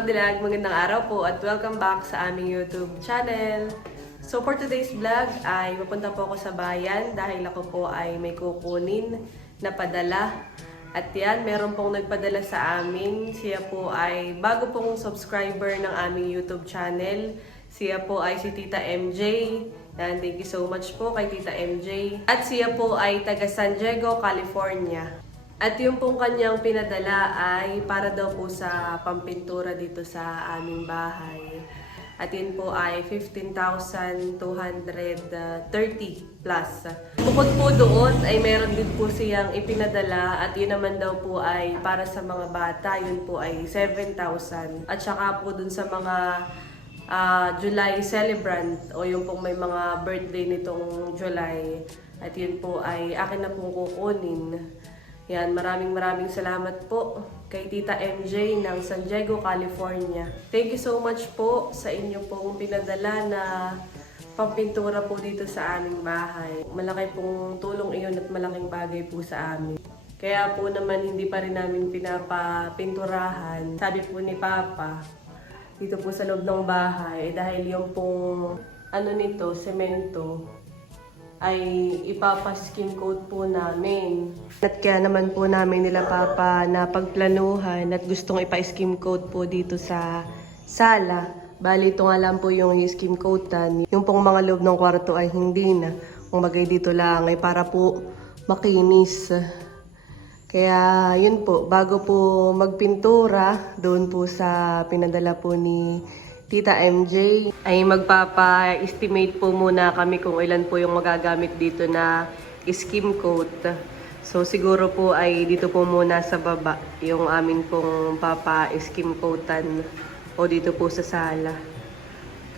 Kadilag, magandang araw po at welcome back sa aming YouTube channel. So for today's vlog ay pupunta po ako sa bayan dahil ako po ay may kukunin na padala. At yan, meron pong nagpadala sa amin. Siya po ay bago pong subscriber ng aming YouTube channel. Siya po ay si Tita MJ. Yan, thank you so much po kay Tita MJ. At siya po ay taga San Diego, California. At yung pong kanyang pinadala ay para daw po sa pampintura dito sa aming bahay. At yun po ay 15,230 plus. Bukod po doon ay meron din po siyang ipinadala at yun naman daw po ay para sa mga bata. Yun po ay 7,000. At saka po dun sa mga ah, July celebrant o yung pong may mga birthday nitong July. At yun po ay akin na pong kukunin. Yan, maraming maraming salamat po kay Tita MJ ng San Diego, California. Thank you so much po sa inyo pong pinadala na pampintura po dito sa aming bahay. Malaki pong tulong iyon at malaking bagay po sa amin. Kaya po naman hindi pa rin namin pinapapinturahan. Sabi po ni Papa, dito po sa loob ng bahay, dahil yung pong ano nito, semento, ay ipapa-skin coat po namin. At kaya naman po namin nila Papa na pagplanuhan at gustong ipa-skin coat po dito sa sala. Bali, ito nga lang po yung skin coatan. Yung pong mga loob ng kwarto ay hindi na. Kung bagay dito lang ay para po makinis. Kaya yun po, bago po magpintura, doon po sa pinadala po ni Tita MJ, ay magpapa-estimate po muna kami kung ilan po yung magagamit dito na skim coat. So siguro po ay dito po muna sa baba yung amin pong papa-skim coatan o dito po sa sala.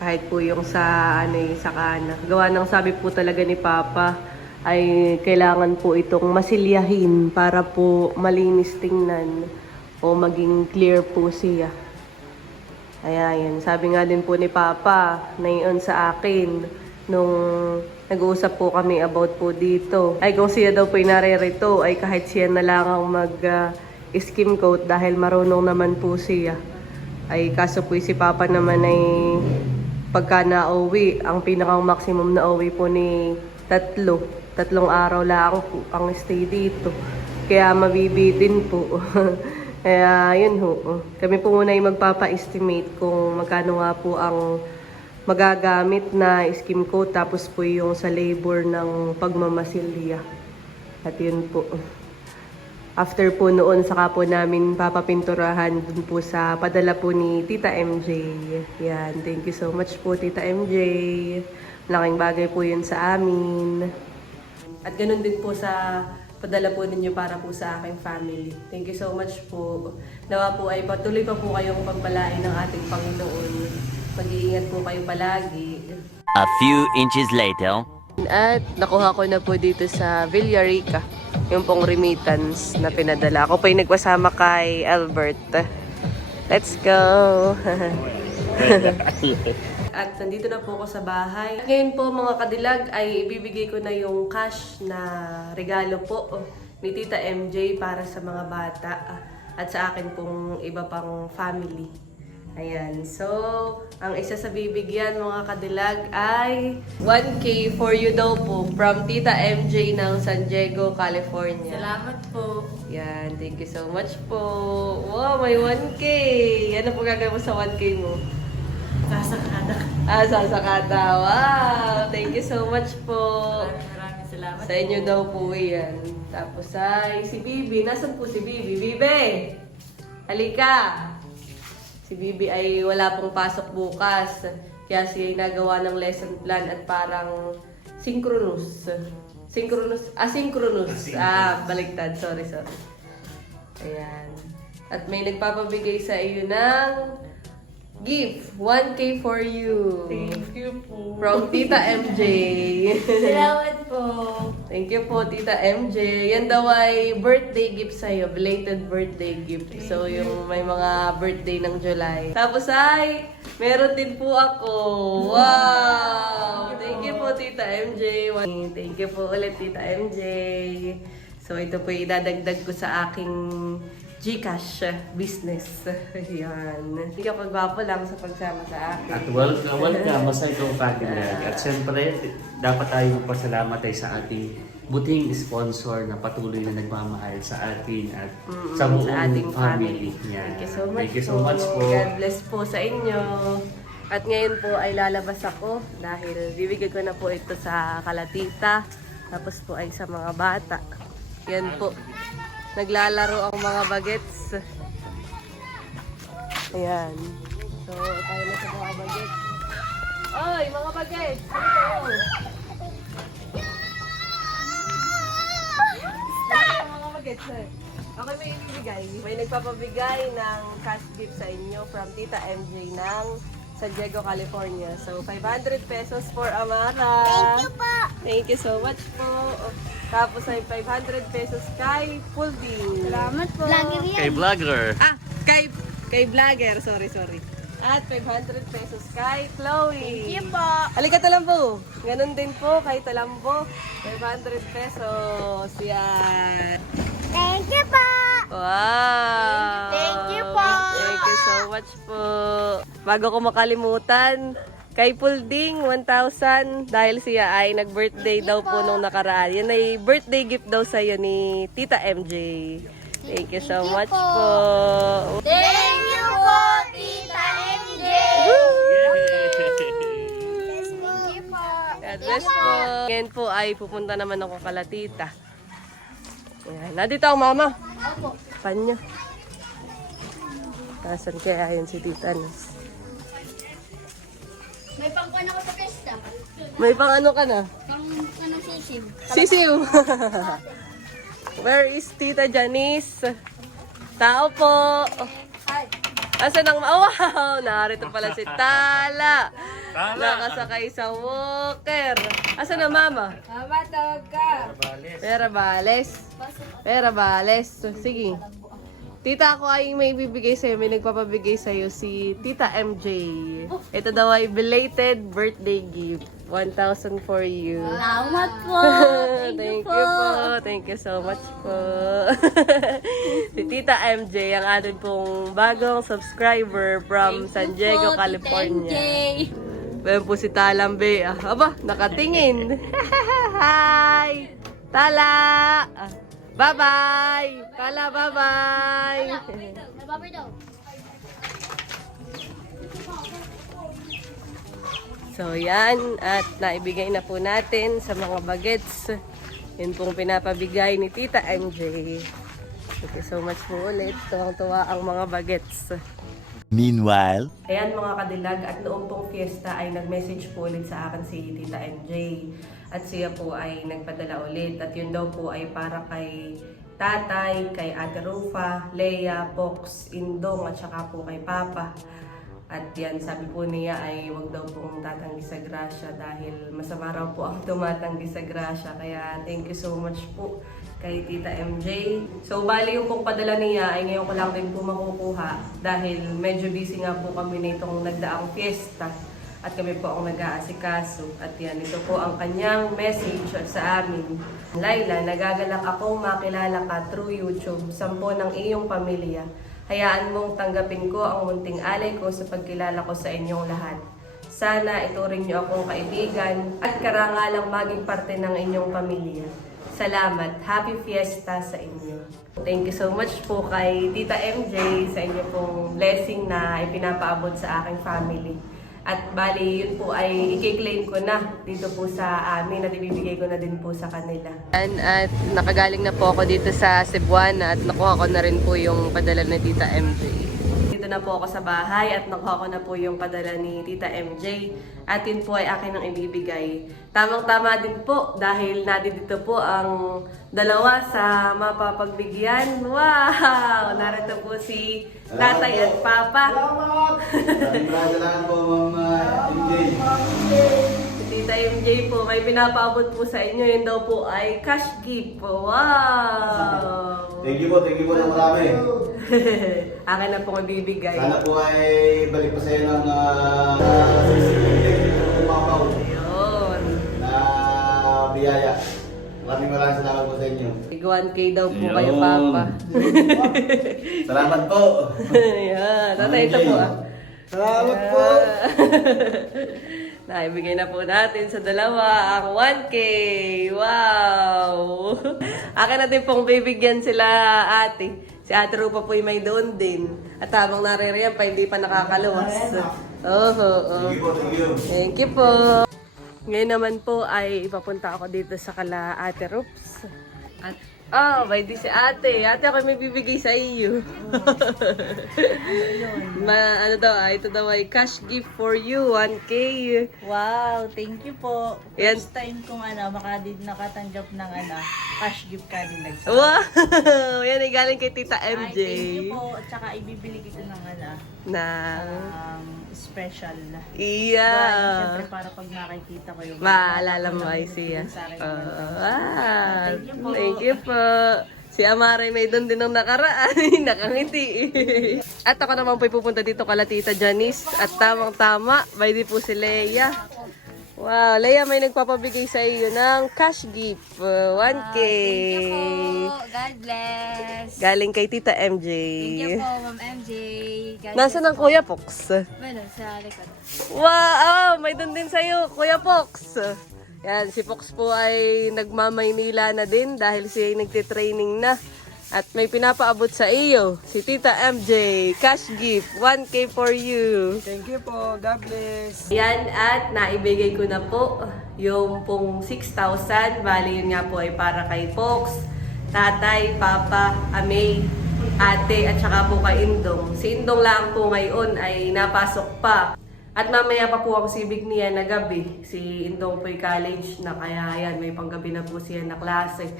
Kahit po yung sa ano eh, sa kana. Gawa ng sabi po talaga ni Papa ay kailangan po itong masilyahin para po malinis tingnan o maging clear po siya. Ayan, sabi nga din po ni Papa na yun sa akin nung nag-uusap po kami about po dito. Ay kung siya daw po narerito ay kahit siya na lang ang mag ah, skim coat dahil marunong naman po siya. Ay kaso po si Papa naman ay pagka na-uwi, ang pinakang maximum na uwi po ni tatlo. Tatlong araw lang po ang stay dito. Kaya mabibitin po. Kaya yun ho. Kami po muna yung magpapa-estimate kung magkano nga po ang magagamit na skim coat tapos po yung sa labor ng pagmamasilya. At yun po. After po noon, saka po namin papapinturahan dun po sa padala po ni Tita MJ. Yan, thank you so much po Tita MJ. Malaking bagay po yun sa amin. At ganun din po sa padala po ninyo para po sa aking family. Thank you so much po. Nawa po ay patuloy pa po kayong pagpalain ng ating Panginoon. Mag-iingat po kayo palagi. A few inches later. At nakuha ko na po dito sa Villarica yung pong remittance na pinadala. Ako po yung nagpasama kay Albert. Let's go! At nandito na po ako sa bahay. Ngayon po mga kadilag ay ibibigay ko na yung cash na regalo po ni Tita MJ para sa mga bata at sa akin pong iba pang family. Ayan. So, ang isa sa bibigyan mga kadilag ay 1K for you daw po from Tita MJ ng San Diego, California. Salamat po. Yan, thank you so much po. Wow, may 1K! Ano po gagawin mo sa 1K mo? Sasakada. Ah, sasakata. Wow! Thank you so much po. Maraming maraming salamat Sa inyo daw po yan. Tapos ay, si Bibi. Nasaan po si Bibi? Bibi! Halika! Si Bibi ay wala pong pasok bukas. Kaya siya ay nagawa ng lesson plan at parang synchronous. Synchronous, asynchronous. Ah, baliktad. Sorry, sorry. Ayan. At may nagpapabigay sa iyo ng gift. 1K for you. Thank you po. From Tita MJ. Salamat po. Thank you po, Tita MJ. Yan daw ay birthday gift sa'yo. Belated birthday gift. So, yung may mga birthday ng July. Tapos ay, meron din po ako. Wow! Thank you po, Tita MJ. Thank you po ulit, Tita MJ. So, ito po idadagdag ko sa aking Gcash business. Yan. Hindi ka pagwapo lang sa pagsama sa akin. At welcome, welcome sa itong kagalag. At siyempre, dapat tayo magpasalamat tayo sa ating buting sponsor na patuloy na nagmamahal sa atin at Mm, sa buong sa ating family. Yan. Thank you so much Thank you so po. much po. God bless po sa inyo. At ngayon po ay lalabas ako dahil bibigay ko na po ito sa kalatita. Tapos po ay sa mga bata. Yan po. Naglalaro ang mga bagets. Ayan. So, tayo na sa mga bagets. Oy, mga bagets! Ano? mga bagets eh. Okay, may ibibigay. May nagpapabigay ng cash gift sa inyo from Tita MJ ng San Diego, California. So, 500 pesos for Amara. Thank you po! Thank you so much po. Tapos ay 500 pesos kay Pulding. Salamat po. Vlogger yan. Kay vlogger. Ah, kay kay vlogger. Sorry, sorry. At 500 pesos kay Chloe. Thank you po. Halika Talambo. Ganon din po kay Talambo. 500 pesos. Yan. Thank you po. Wow! Thank you po. Thank you so much po. Bago ko makalimutan, kay Pulding, 1,000 dahil siya ay nag-birthday daw po nung nakaraan. Yan ay birthday gift daw sa'yo ni Tita MJ. Thank you so much po. Thank you po, Tita MJ. Thank you po. God bless po. Ngayon po ay pupunta naman ako kala tita. Ayan. Nandito ang mama. Opo. Panya. Nasaan kaya yun si Tita Nes? May pang ano ka na? Pang ano sisim. Sisiw! Where is Tita Janice? Tao po! Hi. Asan ang... Oh, wow! Narito pala si Tala. Nakasakay sa walker. Asan ang mama? Mama, tawag ka. Pera Bales. Pera Bales. So, sige. Tita ako ay may bibigay sa'yo. May nagpapabigay sa'yo si Tita MJ. Ito daw ay belated birthday gift. 1,000 for you. Salamat po. Thank, you po. Thank you so much po. si Tita MJ, ang atin pong bagong subscriber from San Diego, California. Meron po si Talambe. Ah, aba, nakatingin. Hi! Tala! Ah, Bye-bye! Tala, bye-bye! So yan, at naibigay na po natin sa mga bagets. Yun pong pinapabigay ni Tita MJ. Thank you so much po ulit. Tuwang-tuwa ang mga bagets. Meanwhile, Ayan mga kadilag, at noong pong fiesta ay nag-message po ulit sa akin si Tita MJ. At siya po ay nagpadala ulit. At yun daw po ay para kay tatay, kay Ate Rufa, Leia, Pox, Indong, at saka po kay Papa. At yan, sabi po niya ay wag daw pong tatanggi sa grasya dahil masama raw po ang tumatanggi sa grasya. Kaya thank you so much po kay Tita MJ. So bali yung pong padala niya ay ngayon ko lang din po makukuha dahil medyo busy nga po kami nitong nagdaang fiesta at kami po ang nag-aasikaso. At yan, ito po ang kanyang message sa amin. Laila, nagagalak akong makilala ka through YouTube. Sampo ng iyong pamilya. Hayaan mong tanggapin ko ang munting alay ko sa pagkilala ko sa inyong lahat. Sana ituring niyo akong kaibigan at karangalang maging parte ng inyong pamilya. Salamat. Happy Fiesta sa inyo. Thank you so much po kay Tita MJ sa inyo pong blessing na ipinapaabot sa aking family. At bali, yun po ay i-claim ko na dito po sa amin at ibibigay ko na din po sa kanila. At nakagaling na po ako dito sa Cebuana at nakuha ko na rin po yung padala ni Tita MJ. Na po ako sa bahay at nakuha ko na po yung padala ni Tita MJ. At yun po ay akin ang ibibigay. Tamang-tama din po dahil nandito po ang dalawa sa mapapagbigyan. Wow! Narito po si Tatay at Papa. Salamat! Salamat po, Ma'am MJ. Si Tita MJ po, may pinapaabot po sa inyo. Yun daw po ay cash gift po. Wow! Thank you po, thank you po ng marami. Akin na pong ibibigay. Sana po ay balik pa sa iyo ng uh, umapaw Yun. na biyaya. Maraming maraming salamat po sa inyo. Mag 1K daw po Ayun. kayo, Papa. Salamat po. Ayan. Tatay, ito po ah. Salamat po. Naibigay na po natin sa dalawa ang 1K. Wow! Akin natin pong bibigyan sila ate. Si ate Rupa po may doon din. At habang naririyan pa, hindi pa nakakaluwas. Oh, oh, oh. Thank you po, thank you. Thank you po. Ngayon naman po ay ipapunta ako dito sa kala Ate Rups. At, oh, by di si ate. Ate, ako may bibigay sa iyo. Ma, ano daw, ah, ito daw ay cash gift for you, 1K. Wow, thank you po. Yan. First time kong ano, makadid nakatanggap ng ano, cash gift ka din nagsa. Wow! Yan ay galing kay Tita Ay, MJ. thank you po. At saka ibibili kita ng ano, Na, um, special. iya. Siyempre para pag nakikita ko yung Maalala mo ay siya. Oh, ah, Thank you po. thank you po. Si Amare may doon din nung nakaraan. Nakangiti. At ako naman po'y pupunta dito kala Tita Janice. At tamang-tama, may di po si Leia. Wow, Leia may nagpapabigay sa iyo ng cash gift. uh, 1K. Thank you po. God bless. Galing kay Tita MJ. Thank you po, Ma'am MJ. God Nasaan ang Kuya Pox? Meron sa likod. Wow! May doon din sa'yo, Kuya Pox. Yan, si Pox po ay nagmamaynila na din dahil siya ay nagtitraining na. At may pinapaabot sa iyo, si Tita MJ, cash gift, 1K for you. Thank you po. God bless. Yan at naibigay ko na po yung pong 6,000. Bali yun nga po ay para kay Fox, tatay, papa, amay, ate at saka po kay Indong. Si Indong lang po ngayon ay napasok pa. At mamaya pa po ang sibig niya na gabi. Si Indong po'y college na kaya yan, may panggabi na po siya na klase.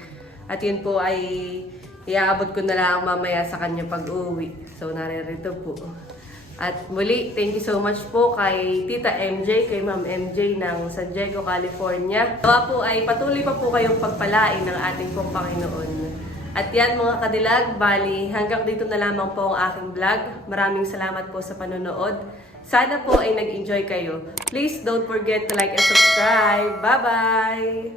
At yun po ay iaabot ko na lang mamaya sa kanya pag uwi. So naririto po. At muli, thank you so much po kay Tita MJ, kay Ma'am MJ ng San Diego, California. Nawa po ay patuloy pa po kayong pagpalain ng ating pong Panginoon. At yan mga kadilag, bali hanggang dito na lamang po ang aking vlog. Maraming salamat po sa panonood. Sana po ay nag-enjoy kayo. Please don't forget to like and subscribe. Bye-bye!